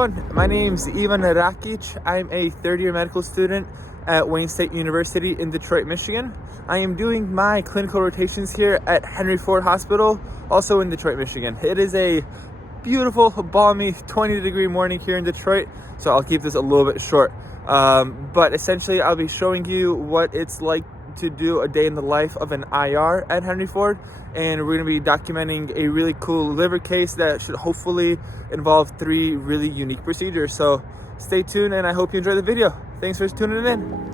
everyone, my name's Rakic. I'm a third-year medical student at Wayne State University in Detroit, Michigan. I am doing my clinical rotations here at Henry Ford Hospital, also in Detroit, Michigan. It is a beautiful, balmy 20-degree morning here in Detroit, so I'll keep this a little bit short. But essentially, I'll be showing you what it's like to do a day in the life of an IR at Henry Ford, and we're going to be documenting a really cool liver case that should hopefully involve 3 really unique procedures. So stay tuned, and I hope you enjoy the video. Thanks for tuning in.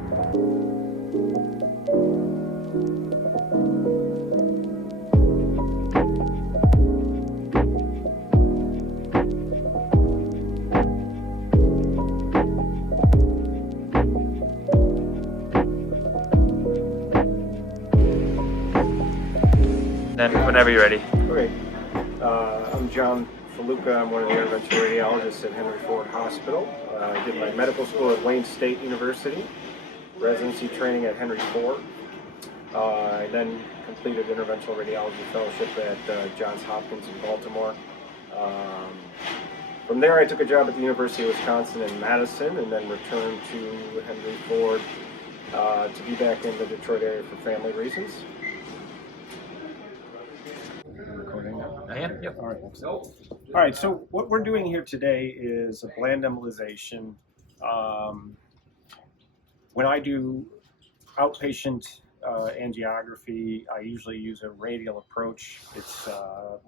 Then whenever you're ready. Okay. I'm John Fallucca. I'm one of the interventional radiologists at Henry Ford Hospital. I did my medical school at Wayne State University, residency training at Henry Ford. I then completed interventional radiology fellowship at Johns Hopkins in Baltimore. From there I took a job at the University of Wisconsin in Madison, and then returned to Henry Ford to be back in the Detroit area for family reasons. Yep. All right, so what we're doing here today is a bland embolization. When I do outpatient angiography, I usually use a radial approach. It's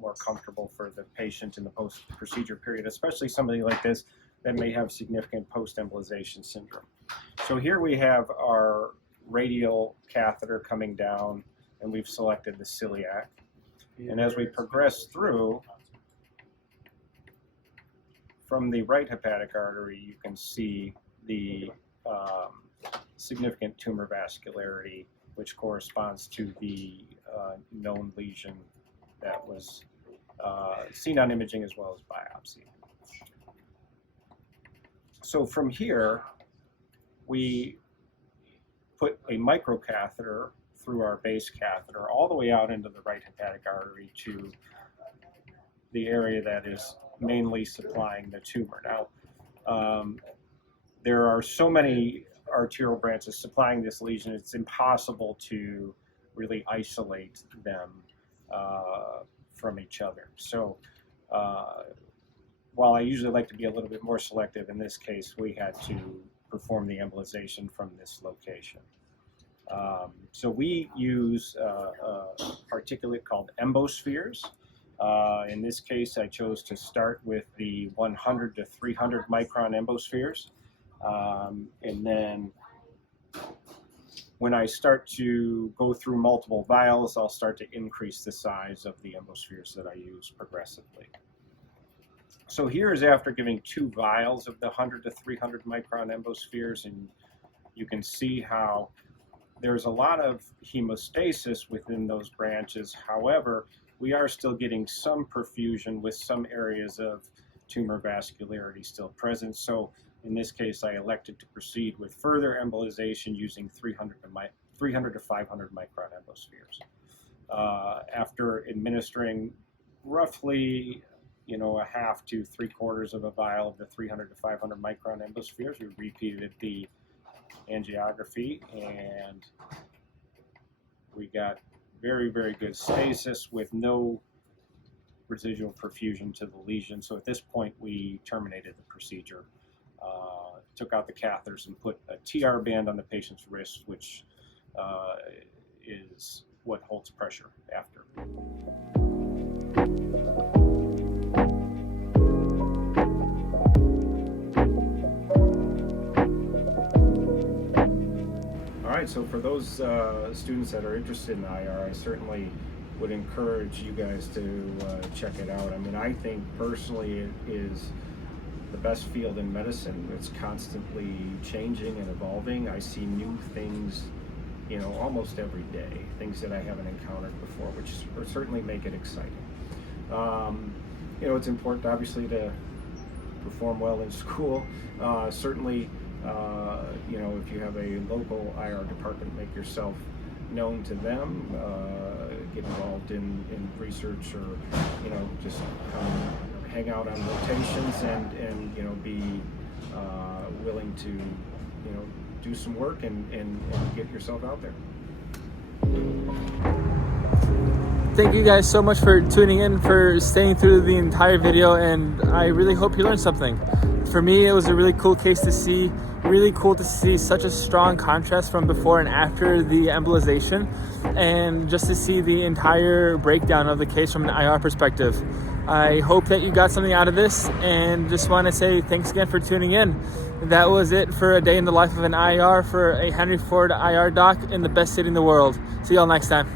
more comfortable for the patient in the post-procedure period, especially somebody like this that may have significant post-embolization syndrome. So here we have our radial catheter coming down, and we've selected the celiac. And as we progress through, from the right hepatic artery, you can see the significant tumor vascularity, which corresponds to the known lesion that was seen on imaging as well as biopsy. So from here, we put a microcatheter through our base catheter all the way out into the right hepatic artery to the area that is mainly supplying the tumor. Now, there are so many arterial branches supplying this lesion, it's impossible to really isolate them from each other. So while I usually like to be a little bit more selective, in this case we had to perform the embolization from this location. So we use a particulate called embospheres. In this case, I chose to start with the 100 to 300 micron embospheres. And then when I start to go through multiple vials, I'll start to increase the size of the embospheres that I use progressively. So here is after giving 2 vials of the 100 to 300 micron embospheres, and you can see how there's a lot of hemostasis within those branches. However, we are still getting some perfusion with some areas of tumor vascularity still present. So in this case, I elected to proceed with further embolization using 300 to 500 micron embospheres. After administering roughly, a half to 3/4 of a vial of the 300 to 500 micron embospheres, we repeated the angiography, and we got very, very good stasis with no residual perfusion to the lesion. So at this point we terminated the procedure, took out the catheters and put a TR band on the patient's wrist, which is what holds pressure after. Alright, so for those students that are interested in IR, I certainly would encourage you guys to check it out. I mean, I think personally it is the best field in medicine. It's constantly changing and evolving. I see new things, almost every day, things that I haven't encountered before, which certainly make it exciting. It's important, obviously, to perform well in school. Certainly, if you have a local IR department, make yourself known to them, get involved in research, or just hang out on rotations and be willing to do some work and get yourself out there. Thank you guys so much for tuning in, for staying through the entire video, and I really hope you learned something. For me, it was a really cool case to see, really cool to see such a strong contrast from before and after the embolization, and just to see the entire breakdown of the case from an IR perspective. I hope that you got something out of this, and just want to say thanks again for tuning in. That was it for a day in the life of an IR for a Henry Ford IR doc in the best city in the world. See y'all next time.